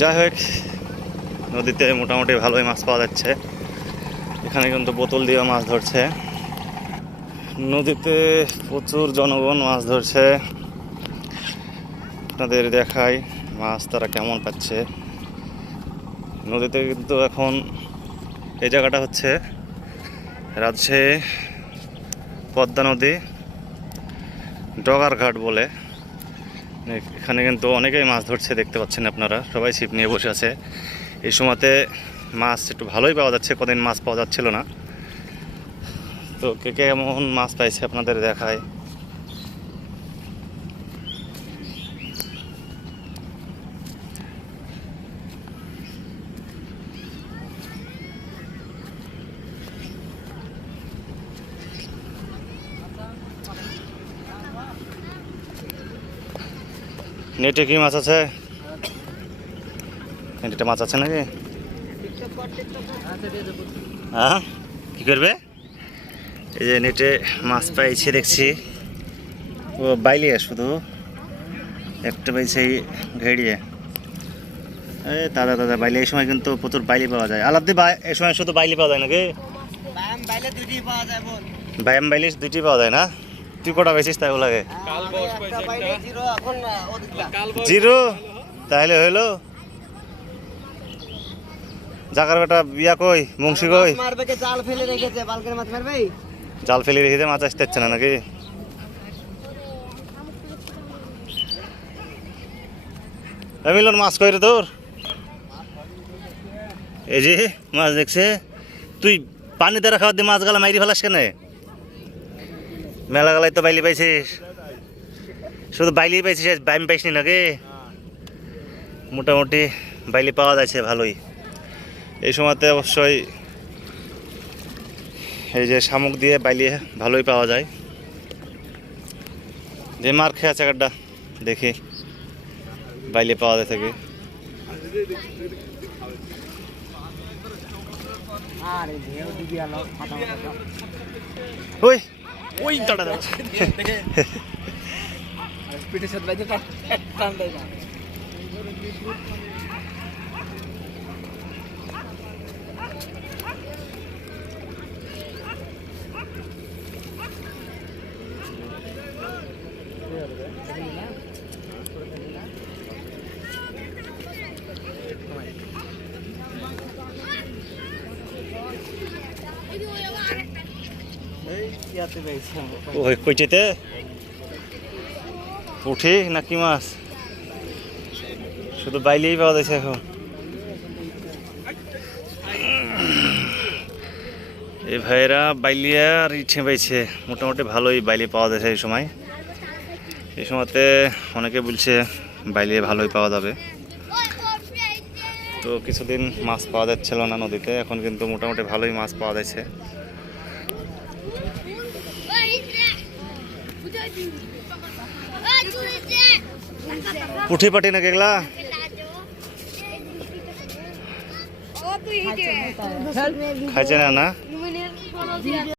যাই হোক, নদীতে মোটামুটি ভালোই মাছ পাওয়া যাচ্ছে। এখানে কিন্তু বোতল দিয়ে মাছ ধরছে। নদীতে প্রচুর জনগণ মাছ ধরছে। আপনাদের দেখাই মাছ তারা কেমন পাচ্ছে। নদীতে কিন্তু এখন এই জায়গাটা হচ্ছে রাজশাহী পদ্মা নদী, ডগারঘাট বলে। এখানে কিন্তু অনেকেই মাছ ধরছে, দেখতে পাচ্ছেন আপনারা। সবাই ছিপ নিয়ে বসে আছে। এই সময়তে মাছ একটু ভালোই পাওয়া যাচ্ছে, কদিন মাছ পাওয়া যাচ্ছিল না। তো কে কে এমন মাছ পাইছে আপনাদের দেখায়? নেটে কি মাছ আছে? নেটে মাছ আছে নাকি? হ্যাঁ? কি করবে? এই যে নেটে মাছ পাইছে দেখছি। ও বাইলিয়া শুধু। একটা পাইছে এই ঘেড়িয়ে। এই দাদা দাদা বাইলে এই সময় কিন্তু প্রচুর বাইলি পাওয়া যায়। আলাদা এই সময় শুধু বাইলি পাওয়া যায় নাকি? ব্যায়াম বাইলে দুটি পাওয়া যায় বাইলিশ দুইটি পাওয়া যায় না? তুই কটা পাইছিস তাই লাগে জিরো, তাহলে হইল। জাকার বেটা বিয়া কই মুংশি কই? জাল ফেলে রেখেছে বালকের মাছ মারবে আসতে না নাকি? মিলন, মাছ কই রে তোর? এই যে, মাছ দেখছে। তুই পানিতে রাখা দিয়ে মাছ গালা মাইরি ফেলাস কেন? মেলা গালাই তো বাইলি পাইছিস। শুধু বাইলি পাইছিস বাইম পাইসনি নাকি? মোটামুটি বাইলি পাওয়া যাচ্ছে ভালোই। এই সময়তে অবশ্যই এই যে শামুক দিয়ে বাইলিয়ে ভালোই পাওয়া যায়। যে মার খেয়ে আছে একটা দেখি বাইলে পাওয়া যায় থেকে। ওই ওই টাটা দাও। পিঠে সাথে টান দেয় না ওই কইটিতে? উঠি নাকি মাছ? শুধু বাইলেই পাওয়া যাচ্ছে এখন। এই ভাইয়েরা বাইলিয়া আর ইচ্ছে পাইছে। মোটামুটি ভালোই বাইলে পাওয়া যাচ্ছে এই সময়। এই সময়তে অনেকে বলছে বাইলে ভালোই পাওয়া যাবে। তো কিছুদিন মাছ পাওয়া যাচ্ছিল না নদীতে। এখন কিন্তু মোটামুটি ভালোই মাছ পাওয়া যাচ্ছে। পুঠি পাটি নাকি এগুলা খাইছে না না